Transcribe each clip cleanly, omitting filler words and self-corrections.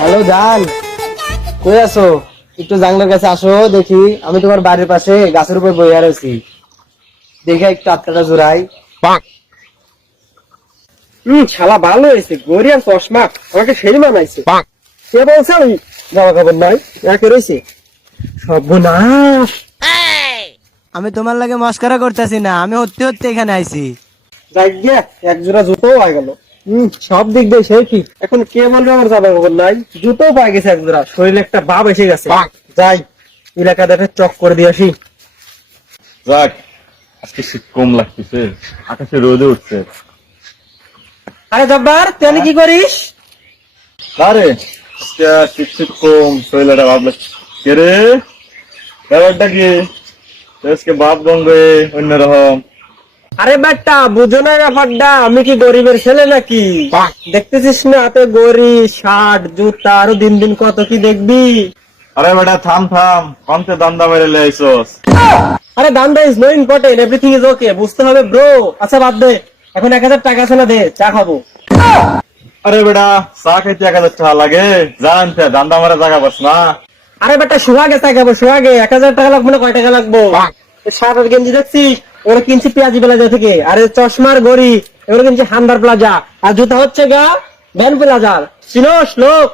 Hello জান, কই আছো? একটু জানলার কাছে আসো দেখি। আমি তোমার বাড়ির পাশে গাছের উপর বইয়া রয়েছি, দেখে একটু আত্মাটা জোড়াই। শালা ভালো হয়েছে, গরিয়ার চশমা আমাকে সেই মানাইছে। সে বলছে আমি জামা কাপড় নাই, একে রয়েছে সর্বনাশ। আমি তোমার লাগে মস্করা করতেছি না, আমি হতে হতে এখানে আইছি। যাই গিয়া এক জোড়া জুতোও পাই গেল। সব দিক দিয়ে সে কি, এখন কে বলবে আমার জামা কাপড় নাই? জুতোও পাই গেছে এক জোড়া, শরীরে একটা ভাব এসে গেছে। যাই এলাকাতে একটা চক করে দিয়ে আসি। যাক, আজকে শীত কম লাগতেছে, আকাশে রোদে উঠছে। আরে জব্বার, তুই কি করিস? আরে শীত শীত কম, শরীরটা ভাব লাগছে। কে রে, ব্যাপারটা কি? আজকে বাপ গঙ্গে অন্যরকম। আরে বেটা, বুঝো না ব্যাপারটা, আমি কি গরিবের ছেলে নাকি? দেখতেছিস না হাতে গড়ি, শার্ট, জুতা, আরো দিন দিন কত কি দেখবি। আরে বেটা থাম থাম, কমতে দান্দা মেরে লেইছস। আরে দান্দা is no important, everything is okay, বুঝতে হবে ব্রো। আচ্ছা বাদ দে, এখন 1000 টাকা আছে না, দে চা খাবো। আরে বেটা চা খাইতে 1000 টাকা লাগে, জানতে দান্দা মারা জায়গা পাস না। আরে বেটা সোহাগে চা খাবো, সোহাগে 1000 টাকা লাগবে না, কয় টাকা লাগবো? শার্ট আর গেঞ্জি দেখছি, ওরা কিনছি পেঁয়াজি প্লাজা থেকে। আরে চশমার গড়ি এগুলো কিনছি হান্দার প্লাজা। আর জুতা হচ্ছে গা ভ্যান প্লাজার, চিনোস লোক?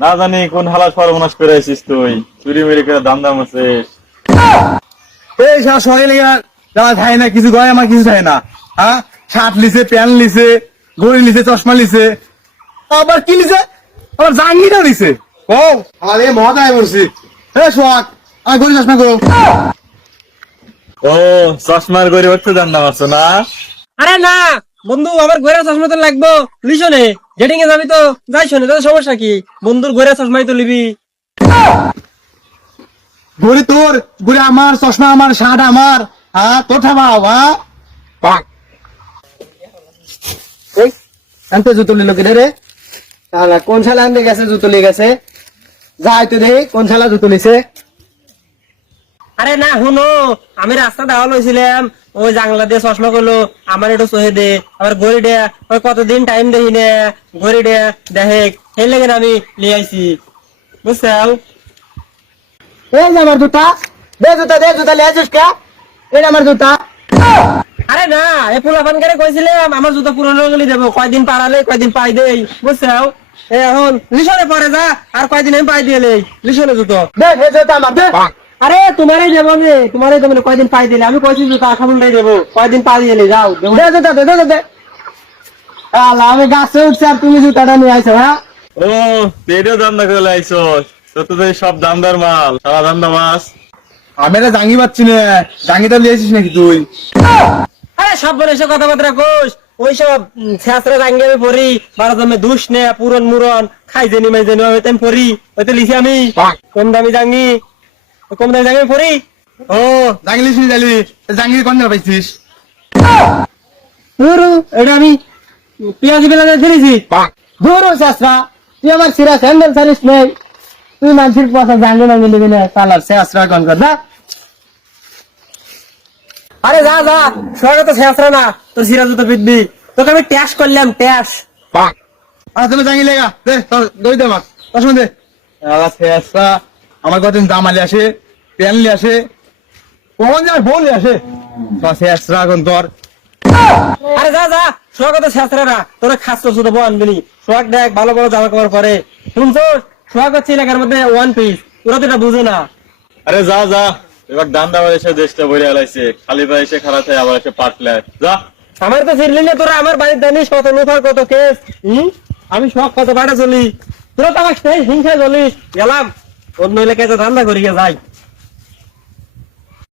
না জানি কোন হালা সর্বনাশ করে আছিস তুই, চুরি মেরে করে দান্দা মারছিস। এই সব সবাই লেগে যাওয়া থাকে না, কিছু গয় আমার কিছু থাকে না। হ্যাঁ, শার্ট লিছে, প্যান্ট লিছে, ঘড়ি লিছে, চশমা লিছে, আবার কি লিছে, আবার জাঙ্গিটাও লিছে। ও আরে মজায় বলছি। সোহাগ, আমার ঘড়ি চশমা করো। ও চশমার গরিব হচ্ছে দান্দা মারছো না? আরে না বন্ধু, আমার ঘোরা চশমা তো লাগবো, লিশনে জেটিং এ যাবি তো যাই, শোনে তোর সমস্যা কি? বন্ধুর ঘোরা চশমাই তো লিবি। ঘড়ি তোর, ঘড়ি আমার, চশমা আমার, শার্ট আমার। হ্যাঁ, তোর ঠাবাও। হ্যাঁ, এই আনতে জুতো নিল কিনে রে? তাহলে কোন শালা আনতে গেছে, জুতো নিয়ে গেছে? যাই তো দেখি কোন শালা জুতো নিছে। আরে না হুনো, আমি রাস্তা দেওয়া লইছিলাম, ওই জাংলা দিয়ে চশমা করলো, আমার একটু সহে দে, আবার ঘড়ি দে, ওই কতদিন টাইম দেখি নে, ঘড়ি দে দেখে, সেই লেগে আমি লিয়ে আইছি, বুঝছাও? এই যে আমার জুতা, দে জুতা, দে জুতা লিয়ে আসিস কে? এটা আমার জুতা। আরে না, এ পোলাপান করে কইছিলাম আমার জুতো পুরনো গেলি দেবো, কয়দিন পারালে কয়দিন পাই দেই, বুঝছাও? এখন লিশনে পরে যা, আর কয়দিন আমি পাই দিয়ে লেই লিশনে জুতো। দে এই জুতা আমার, দে। আরে তোমারই দেবো, আমি তোমারই দেবো, কয়দিন পাই দিলে আমি কইছি জুতো আখামুন্ডাই দেবো, কয়দিন পাই দিলে যাও দেবো। দে জুতা, দে দে দে। আল্লাহ, আমি গাছে উঠছি আর তুমি জুতাটা নিয়ে আইছো? হ্যাঁ, ও তুইও দান্দা করে লাইছস, তো তো সব দান্দার মাল, সারা দান্দা মাছ। আমি এটা জাঙ্গি পাচ্ছি না, জাঙ্গিটা লিয়ে আসিস নাকি তুই? আরে সব বলে এসব কথাবার্তা কোষ, ওইসব ছেঁচড়া রাঙ্গে আমি পড়ি, 12 জমে দুষ নে পুরন মুরন খাই জেনি মাই জেনি হইতে আমি পড়ি, হইতে লিখি আমি কম দামি জাঙ্গি, কম দামি জাঙ্গি পড়ি। ও জাঙ্গি লিস নি জালি, জাঙ্গি কোন জায়গা পাইছিস? পুরো এটা আমি পেঁয়াজি বেলা ফিরেছি। ধরো চাষরা, তুই আমার সিরা স্যান্ডেল সারিস নেই, তুই মানুষের পয়সা জানলে মাঙ্গি দিবি না, কালার শেষরা কন কর যা। আরে যা যা, স্বাগত ছেঁচড়া না, তোর সিরা জুতো পিটবি, তোকে আমি ট্যাশ করলাম ট্যাশ। আর তুমি জাঙ্গি লেগা দে, তোর দই দে আমাক, চশমা দে। শেষরা আমার কতদিন জামালি আসে, প্যান্টলি আসে, কখন যায় বলি আসে, শেষরা এখন তোর। আরে যা যা, স্বাগত ছেঁচড়া না, তোরা খাস তোর জুতো আনবিনি, সোহাগ দেখ ভালো ভালো জামা কাপড় পরে, শুনছো? সোহাগ হচ্ছে এলাকার মধ্যে ওয়ান পিস, ওরা তো এটা বুঝে না। আরে যা যা, এবার দান্দা বাড়ি এসে দেশটা ভরে আলাইছে, খালি পায়ে এসে খারাপ হয়, আবার এসে পাটলে যা। আমার তো ফিরলি না, তোরা আমার বাড়ির জানিস কত লোফার কত কেস, আমি সব কত বাড়া চলি, তোরা তো আমার সেই হিংসা চলিস, গেলাম অন্য এলাকায় ধান্দা করিয়া যাই।